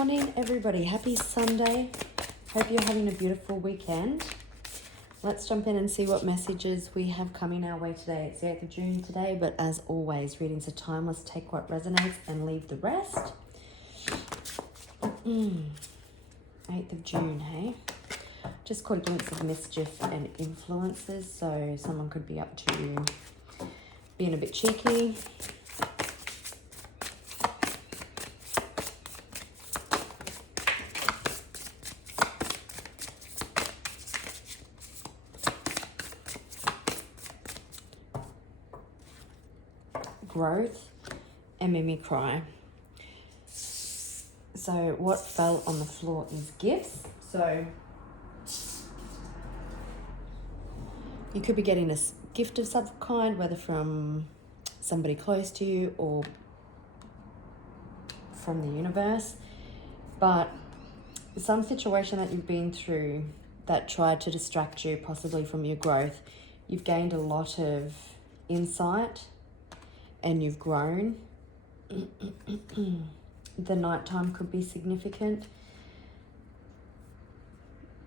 morning, everybody. Happy Sunday. Hope you're having a beautiful weekend. Let's jump in and see what messages we have coming our way today. It's the 8th of June today, but as always, readings are timeless. Take what resonates and leave the rest. 8th of June, hey? Just caught a glimpse of mischief and influences, so someone could be up to being a bit cheeky. Growth and made me cry. So what fell on the floor is gifts. So you could be getting a gift of some kind, whether from somebody close to you or from the universe. But some situation that you've been through that tried to distract you possibly from your growth, you've gained a lot of insight and you've grown. The nighttime could be significant,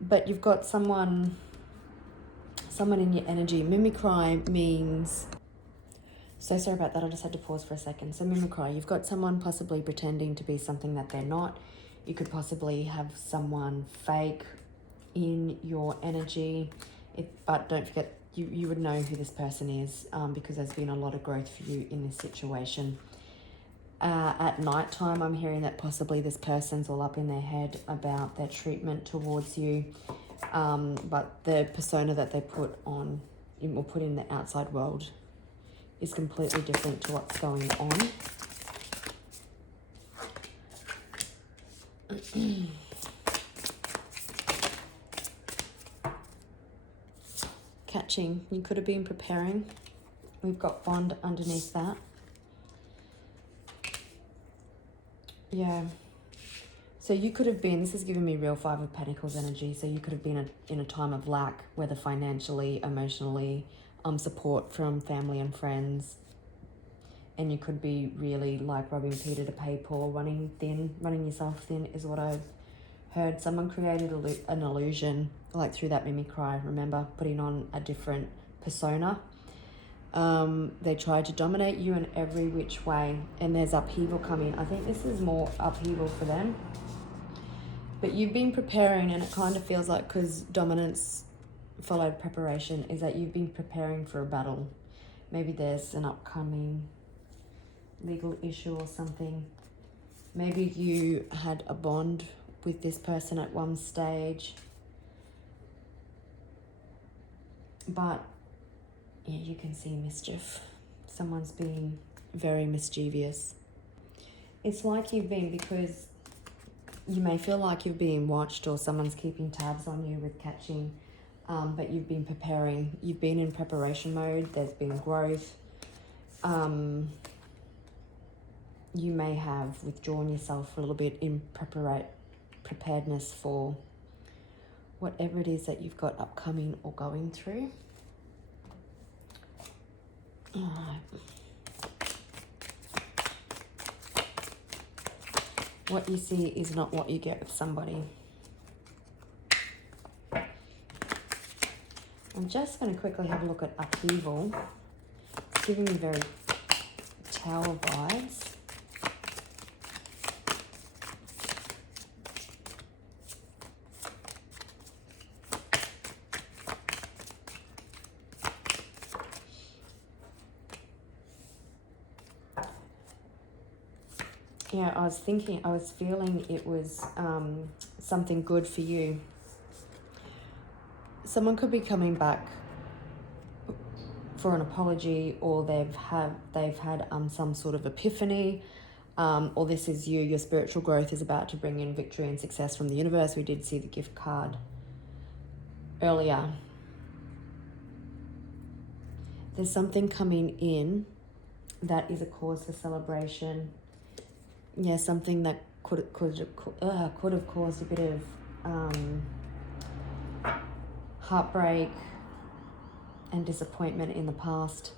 but you've got someone in your energy. Mimicry means, so sorry about that, I just had to pause for a second. So mimicry, you've got someone possibly pretending to be something that they're not. You could possibly have someone fake in your energy, but don't forget, you would know who this person is because there's been a lot of growth for you in this situation. At night time, I'm hearing that possibly this person's all up in their head about their treatment towards you, but the persona that they put on or put in the outside world is completely different to what's going on. Catching, you could have been preparing. We've got bond underneath that. Yeah. So you could have been, this is giving me real Five of Pentacles energy. So you could have been in a time of lack, whether financially, emotionally, support from family and friends. And you could be really like robbing Peter to pay Paul, running yourself thin is what I've heard. Someone created an illusion, like through that mimicry, remember, putting on a different persona. They tried to dominate you in every which way, and there's upheaval coming. I think this is more upheaval for them. But you've been preparing, and it kind of feels like, because dominance followed preparation, is that you've been preparing for a battle. Maybe there's an upcoming legal issue or something. Maybe you had a bond with this person at one stage. But yeah, you can see mischief. Someone's being very mischievous. It's like you've been, because you may feel like you're being watched or someone's keeping tabs on you with catching, but you've been preparing. You've been in preparation mode. There's been growth. You may have withdrawn yourself a little bit in preparedness for whatever it is that you've got upcoming or going through. All right. What you see is not what you get with somebody. I'm just going to quickly have a look at upheaval. It's giving me very Tower vibes. Yeah, I was feeling it was something good for you. Someone could be coming back for an apology, or they've had some sort of epiphany, or this is you. Your spiritual growth is about to bring in victory and success from the universe. We did see the gift card earlier. There's something coming in that is a cause for celebration. Yeah, something that could have caused a bit of heartbreak and disappointment in the past.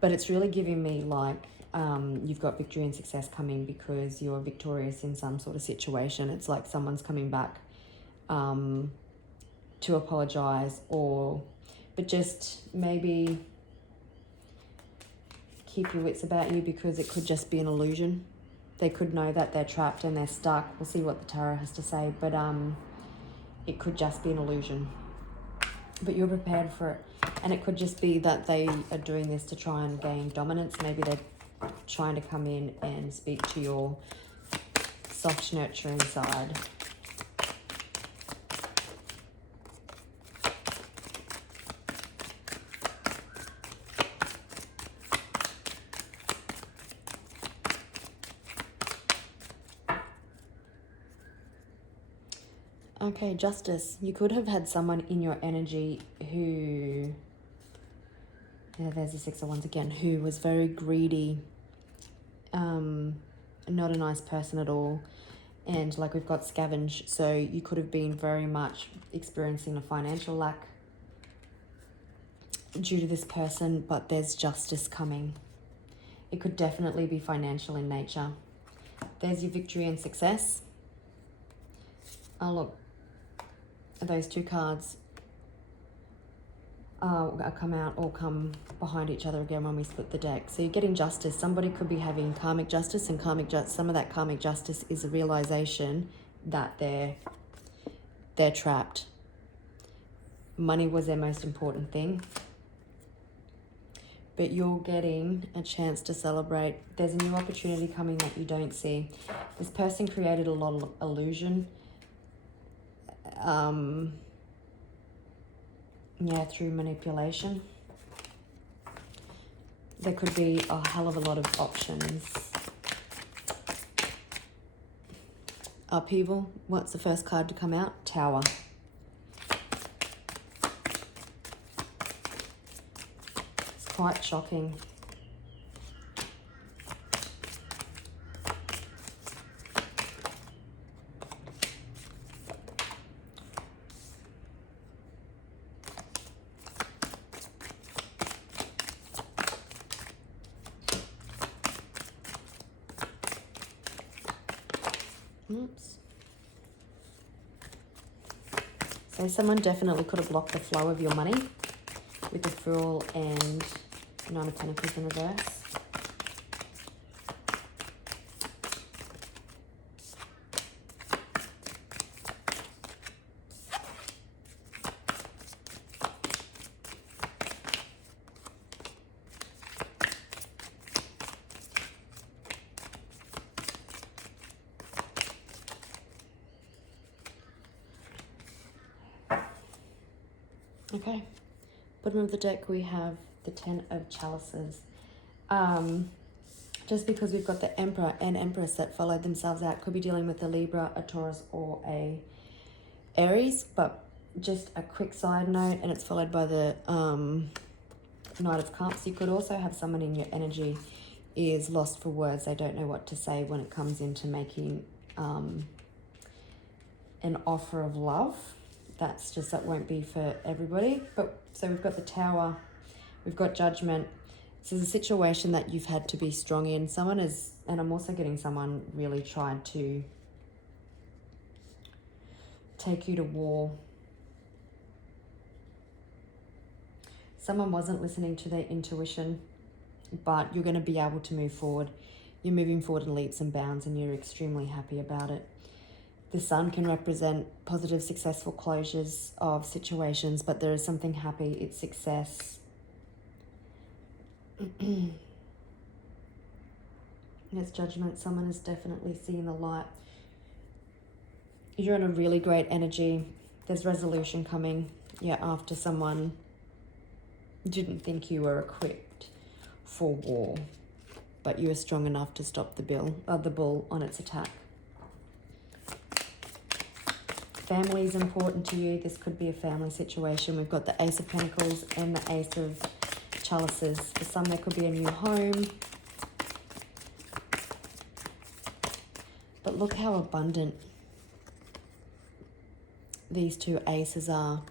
But it's really giving me like you've got victory and success coming because you're victorious in some sort of situation. It's like someone's coming back to apologise, but just maybe keep your wits about you, because it could just be an illusion. They could know that they're trapped and they're stuck. We'll see what the tarot has to say, but it could just be an illusion. But you're prepared for it. And it could just be that they are doing this to try and gain dominance. Maybe they're trying to come in and speak to your soft, nurturing side. Okay, justice. You could have had someone in your energy who, yeah, there's the Six of Wands again, who was very greedy, not a nice person at all. And like we've got scavenge, so you could have been very much experiencing a financial lack due to this person, but there's justice coming. It could definitely be financial in nature. There's your victory and success. Oh, look. Those two cards come out or come behind each other again when we split the deck. So you're getting justice. Somebody could be having karmic justice, and some of that karmic justice is a realization that they're trapped. Money was their most important thing. But you're getting a chance to celebrate. There's a new opportunity coming that you don't see. This person created a lot of illusion. Through manipulation. There could be a hell of a lot of options. Upheaval. What's the first card to come out? Tower. It's quite shocking. Oops. So someone definitely could have blocked the flow of your money with the Fool and Nine of Pentacles in reverse. Okay, bottom of the deck we have the Ten of Chalices. Just because we've got the Emperor and Empress that followed themselves out, could be dealing with a Libra, a Taurus, or a Aries. But just a quick side note, and it's followed by the Knight of Cups. You could also have someone in your energy is lost for words. They don't know what to say when it comes into making an offer of love. That won't be for everybody. But so we've got the Tower, we've got Judgment. This is a situation that you've had to be strong in. Someone is, and I'm also getting someone really tried to take you to war. Someone wasn't listening to their intuition, but you're going to be able to move forward. You're moving forward in leaps and bounds, and you're extremely happy about it. The Sun can represent positive, successful closures of situations, but there is something happy. It's success. There's Judgment. Someone is definitely seeing the light. You're in a really great energy. There's resolution coming. Yeah, after someone didn't think you were equipped for war, but you were strong enough to stop the bull on its attack. Family is important to you. This could be a family situation. We've got the Ace of Pentacles and the Ace of Chalices. For some, there could be a new home. But look how abundant these two aces are.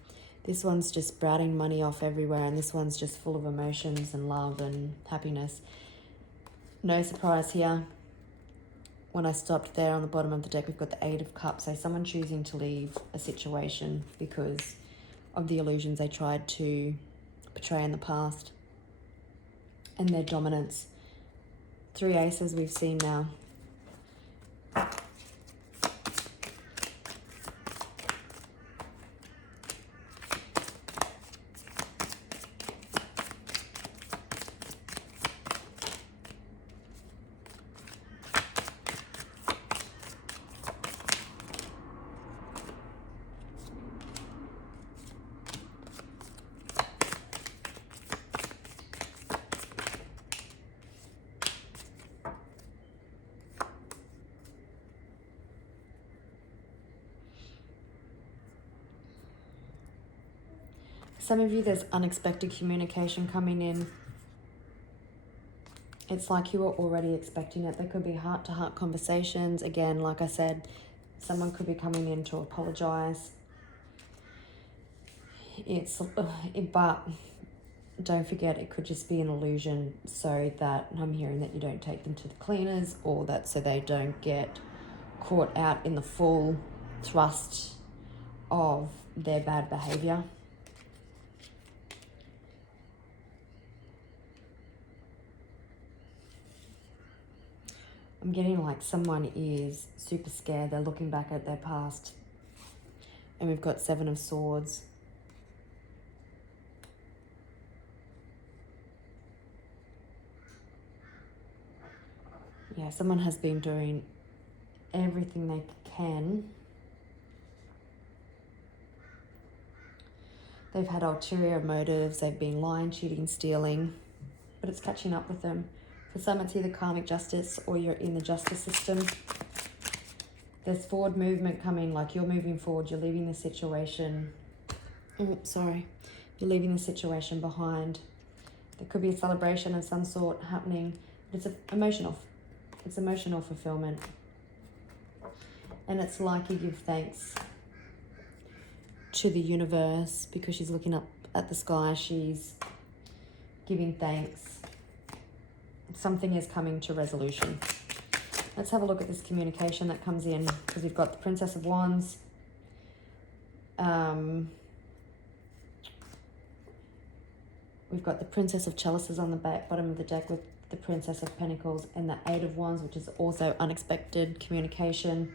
This one's just sprouting money off everywhere, and this one's just full of emotions and love and happiness. No surprise here. When I stopped there on the bottom of the deck, we've got the Eight of Cups. So someone choosing to leave a situation because of the illusions they tried to portray in the past and their dominance. Three aces we've seen now. Some of you, there's unexpected communication coming in. It's like you were already expecting it. There could be heart-to-heart conversations. Again, like I said, someone could be coming in to apologise. But don't forget, it could just be an illusion so that I'm hearing that you don't take them to the cleaners, or that so they don't get caught out in the full thrust of their bad behaviour. I'm getting like someone is super scared. They're looking back at their past. And we've got Seven of Swords. Yeah, someone has been doing everything they can. They've had ulterior motives. They've been lying, cheating, stealing. But it's catching up with them. For some, it's either karmic justice or you're in the justice system. There's forward movement coming, like you're moving forward. You're leaving the situation. You're leaving the situation behind. There could be a celebration of some sort happening. It's emotional. It's emotional fulfillment. And it's like you give thanks to the universe because she's looking up at the sky. She's giving thanks. Something is coming to resolution. Let's have a look at this communication that comes in, because we've got the Princess of Wands. We've got the Princess of Chalices on the bottom of the deck with the Princess of Pentacles and the Eight of Wands, which is also unexpected communication.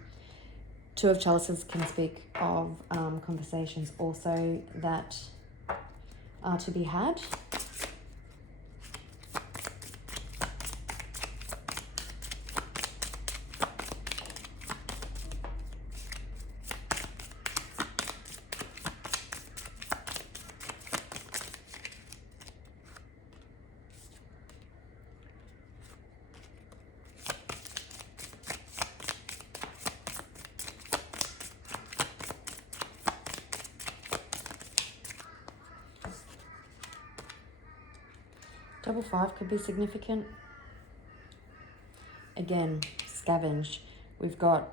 Two of Chalices can speak of conversations also that are to be had. Double five could be significant. Again, scavenge. We've got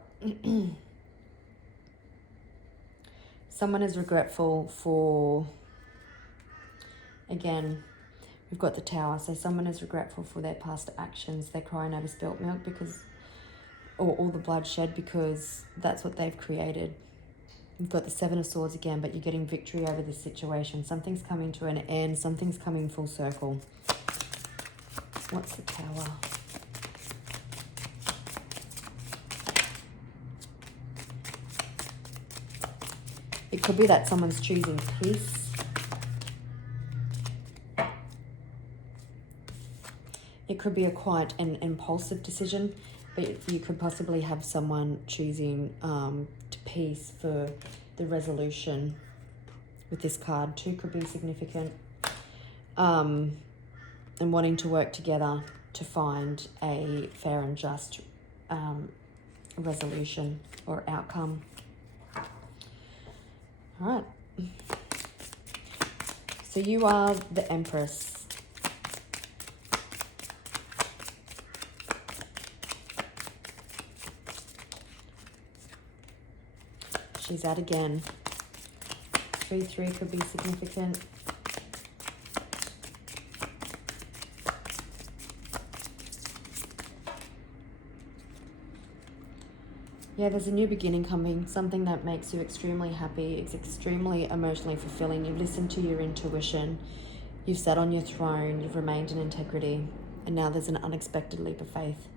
someone is regretful for, again, we've got the Tower. So someone is regretful for their past actions. They're crying over spilt milk because, or all the bloodshed, because that's what they've created. We've got the Seven of Swords again, but you're getting victory over this situation. Something's coming to an end. Something's coming full circle. What's the Tower? It could be that someone's choosing peace. It could be a quiet and impulsive decision, but you could possibly have someone choosing to peace for the resolution with this card. Two could be significant. And wanting to work together to find a fair and just resolution or outcome. All right. So you are the Empress. She's out again. 3-3 could be significant. Yeah, there's a new beginning coming, something that makes you extremely happy. It's extremely emotionally fulfilling. You've listened to your intuition. You've sat on your throne. You've remained in integrity. And now there's an unexpected leap of faith.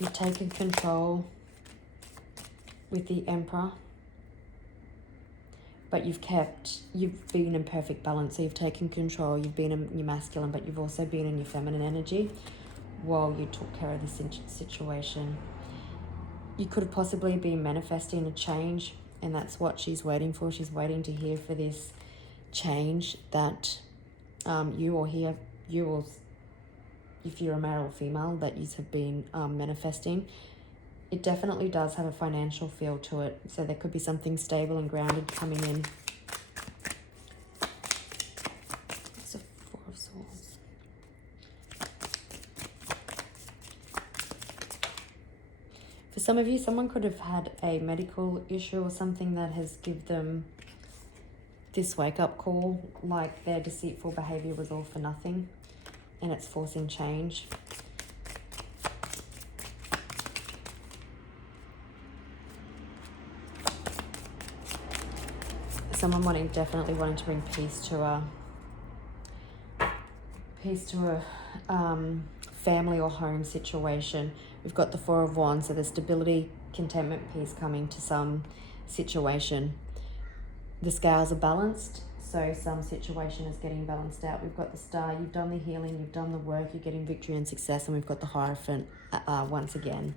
You've taken control with the Emperor. But you've been in perfect balance. So you've taken control, you've been in your masculine, but you've also been in your feminine energy while you took care of this situation. You could have possibly been manifesting a change, and that's what she's waiting for. She's waiting to hear for this change that you or if you're a male or female, that you have been manifesting. It definitely does have a financial feel to it. So there could be something stable and grounded coming in. It's a Four of Swords. For some of you, someone could have had a medical issue or something that has given them this wake-up call, like their deceitful behavior was all for nothing and it's forcing change. Someone definitely wanting to bring peace to a family or home situation. We've got the Four of Wands, so there's stability, contentment, peace coming to some situation. The scales are balanced, so some situation is getting balanced out. We've got the Star, you've done the healing, you've done the work, you're getting victory and success, and we've got the Hierophant once again.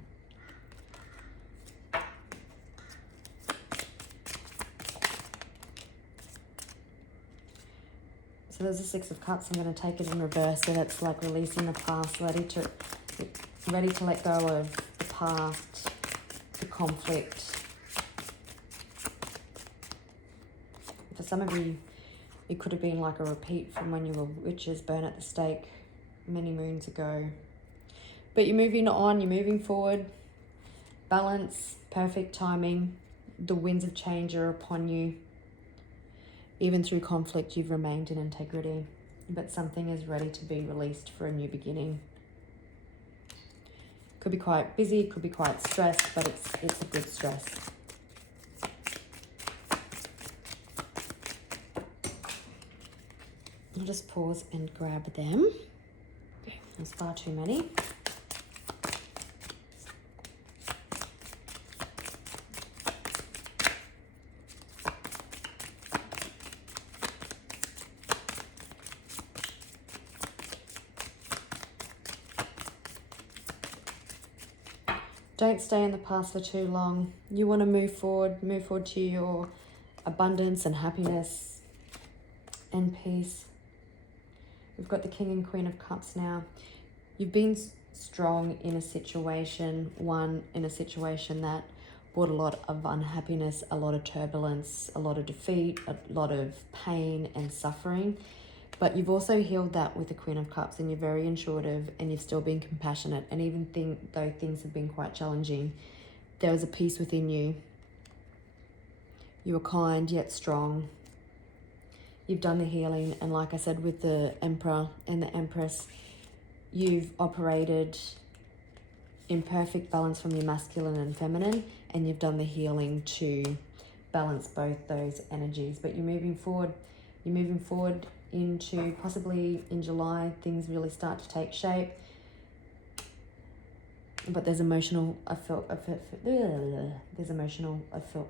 So there's a Six of Cups. I'm going to take it in reverse. So that's like releasing the past, ready to let go of the past, the conflict. For some of you, it could have been like a repeat from when you were witches, burned at the stake many moons ago. But you're moving on, you're moving forward. Balance, perfect timing. The winds of change are upon you. Even through conflict, you've remained in integrity, but something is ready to be released for a new beginning. Could be quite busy, could be quite stressed, but it's a good stress. I'll just pause and grab them. Okay, there's far too many. Don't stay in the past for too long. You want to move forward to your abundance and happiness and peace. We've got the King and Queen of Cups now. You've been strong in a situation, that brought a lot of unhappiness, a lot of turbulence, a lot of defeat, a lot of pain and suffering. But you've also healed that with the Queen of Cups, and you're very intuitive, and you've still been compassionate. And even though things have been quite challenging, there was a peace within you. You were kind yet strong. You've done the healing, and like I said, with the Emperor and the Empress, you've operated in perfect balance from your masculine and feminine, and you've done the healing to balance both those energies. But you're moving forward into possibly in July, things really start to take shape. But there's emotional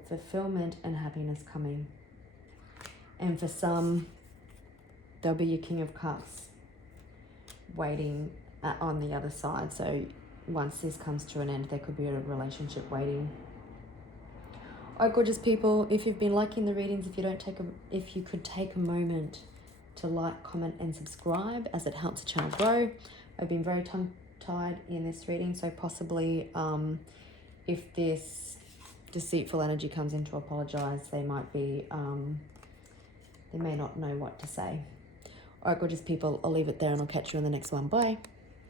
fulfillment and happiness coming. And for some, there'll be your King of Cups waiting on the other side. So once this comes to an end, there could be a relationship waiting. All right, gorgeous people, if you've been liking the readings, if you could take a moment to like, comment and subscribe, as it helps the channel grow. I've been very tongue-tied in this reading, so possibly if this deceitful energy comes in to apologise, they may not know what to say. All right, gorgeous people, I'll leave it there and I'll catch you in the next one. Bye.